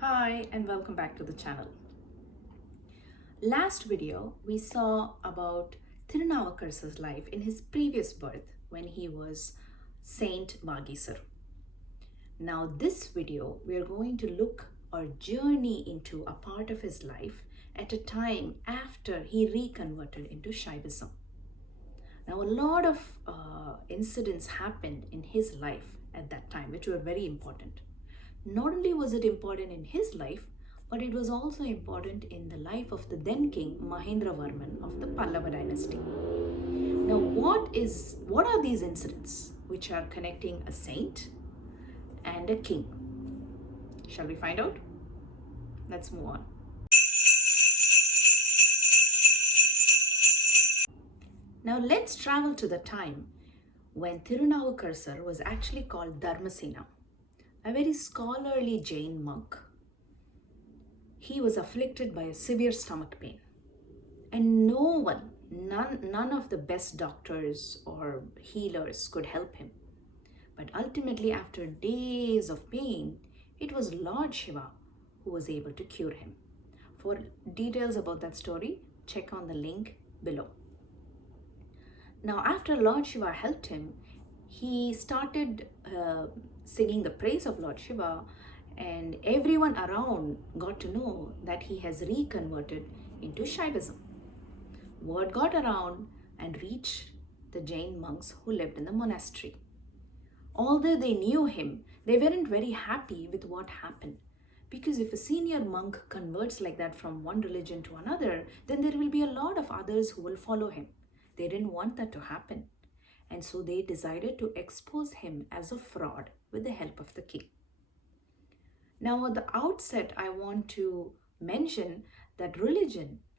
Hi and welcome back to the channel. Last video we saw about Thirunavukkarasar's life in his previous birth when he was Saint Vagisar. Now this video we are going to look or journey into a part of his life at a time after he reconverted into Shaivism. Now a lot of incidents happened in his life at that time which were very important. Not only was it important in his life, but it was also important in the life of the then King Mahendravarman of the Pallava Dynasty. Now, what are these incidents which are connecting a saint and a king? Shall we find out? Let's move on. Now, let's travel to the time when Thirunavukkarasar was actually called Dharmasena, a very scholarly Jain monk. He was afflicted by a severe stomach pain, and none of the best doctors or healers could help him. But ultimately, after days of pain, it was Lord Shiva who was able to cure him. For details about that story, check on the link below. Now, after Lord Shiva helped him, he started singing the praise of Lord Shiva, and everyone around got to know that he has reconverted into Shaivism. Word got around and reached the Jain monks who lived in the monastery. Although they knew him, they weren't very happy with what happened. Because if a senior monk converts like that from one religion to another, then there will be a lot of others who will follow him. They didn't want that to happen. And so they decided to expose him as a fraud with the help of the king. Now, at the outset, I want to mention that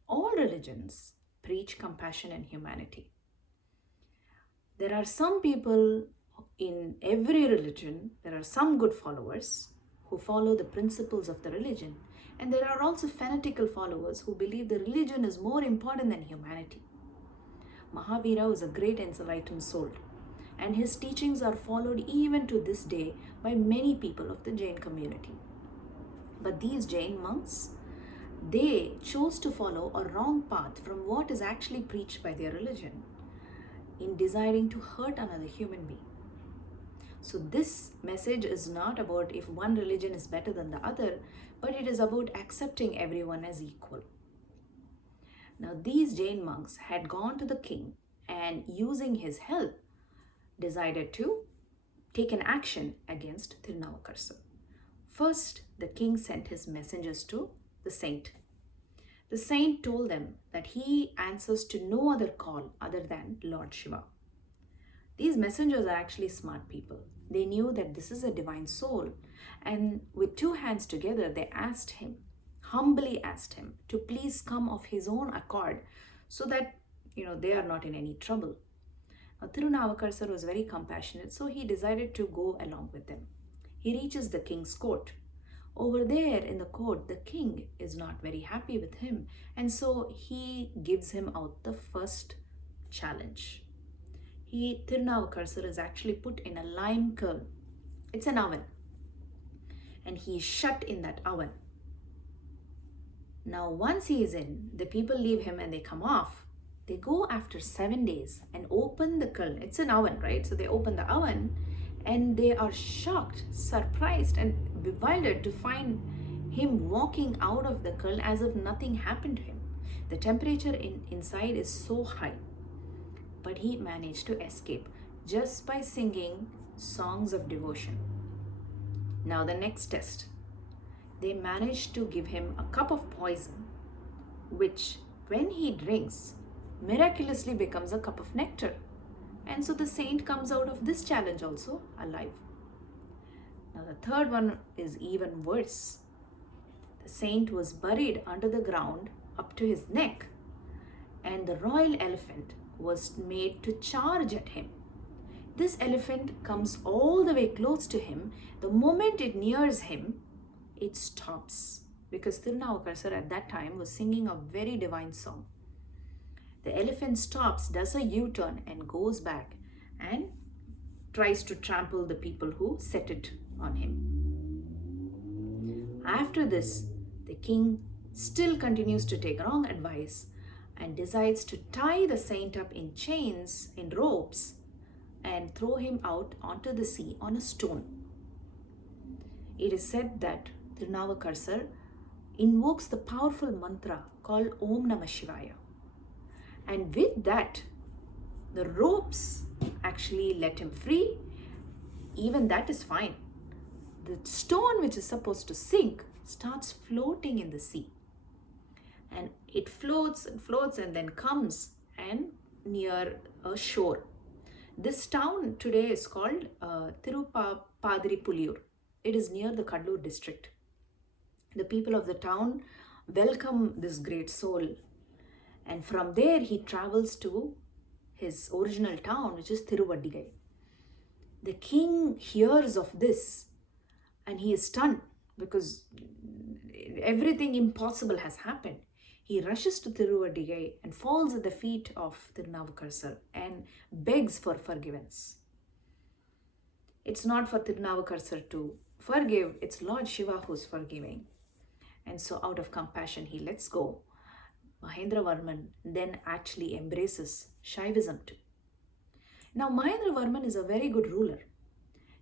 all religions, preach compassion and humanity. There are some people in every religion, there are some good followers who follow the principles of the religion, and there are also fanatical followers who believe the religion is more important than humanity. Mahavira was a great enlightened soul, and his teachings are followed even to this day by many people of the Jain community. But these Jain monks, they chose to follow a wrong path from what is actually preached by their religion in desiring to hurt another human being. So this message is not about if one religion is better than the other, but it is about accepting everyone as equal. Now these Jain monks had gone to the king and using his help decided to take an action against Thirunavukkarasar. First, the king sent his messengers to the saint. The saint told them that he answers to no other call other than Lord Shiva. These messengers are actually smart people. They knew that this is a divine soul, and with two hands together, they humbly asked him to please come of his own accord so that they are not in any trouble. Now, Thirunavukkarasar was very compassionate, so he decided to go along with them. He reaches the king's court. Over there in the court, the king is not very happy with him, and so he gives him out the first challenge. Thirunavukkarasar is actually put in a lime kiln. It's an oven, and he is shut in that oven. Now, once he is in, the people leave him and they come off. They go after 7 days and open the kiln. It's an oven, right? So they open the oven and they are shocked, surprised, and bewildered to find him walking out of the kiln as if nothing happened to him. The temperature inside is so high, but he managed to escape just by singing songs of devotion. Now the next test. They managed to give him a cup of poison, which when he drinks, miraculously becomes a cup of nectar. And so the saint comes out of this challenge also alive. Now the third one is even worse. The saint was buried under the ground up to his neck, and the royal elephant was made to charge at him. This elephant comes all the way close to him. The moment it nears him, it stops, because Thirunavukkarasar at that time was singing a very divine song. The elephant stops, does a U-turn and goes back and tries to trample the people who set it on him. After this, the king still continues to take wrong advice and decides to tie the saint up in chains, in ropes, and throw him out onto the sea on a stone. It is said that Thirunavukkarasar invokes the powerful mantra called Om Namah Shivaya. And with that, the ropes actually let him free. Even that is fine. The stone, which is supposed to sink, starts floating in the sea. And it floats and floats and then comes and near a shore. This town today is called Tirupadiripuliyur. It is near the Kadlur district. The people of the town welcome this great soul, and from there he travels to his original town, which is Tiruvadigai. The king hears of this and he is stunned because everything impossible has happened. He rushes to Tiruvadigai and falls at the feet of Thirunavukkarasar and begs for forgiveness. It's not for Thirunavukkarasar to forgive, it's Lord Shiva who's forgiving. And so out of compassion, he lets go. Mahendravarman then actually embraces Shaivism too. Now, Mahendravarman is a very good ruler.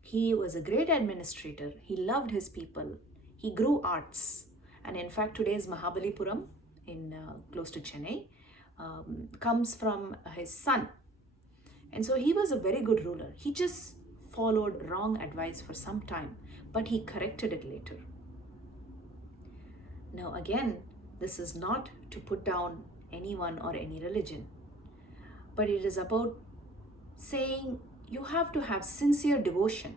He was a great administrator. He loved his people. He grew arts. And in fact, today's Mahabalipuram, in close to Chennai, comes from his son. And so he was a very good ruler. He just followed wrong advice for some time, but he corrected it later. Now again, this is not to put down anyone or any religion, but it is about saying you have to have sincere devotion.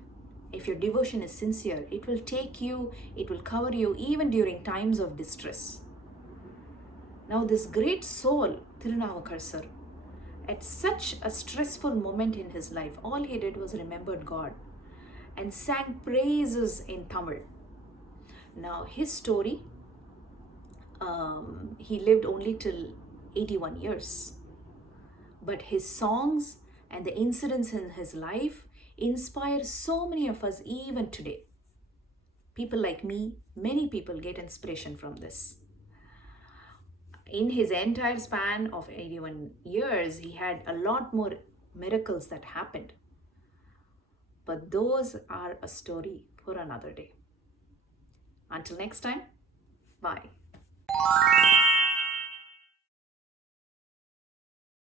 If your devotion is sincere, it will take you, it will cover you even during times of distress. Now this great soul, Thirunavukkarasar, at such a stressful moment in his life, all he did was remembered God and sang praises in Tamil. Now his story, he lived only till 81 years. But his songs and the incidents in his life inspire so many of us even today. People like me, many people get inspiration from this. In his entire span of 81 years, he had a lot more miracles that happened. But those are a story for another day. Until next time, bye.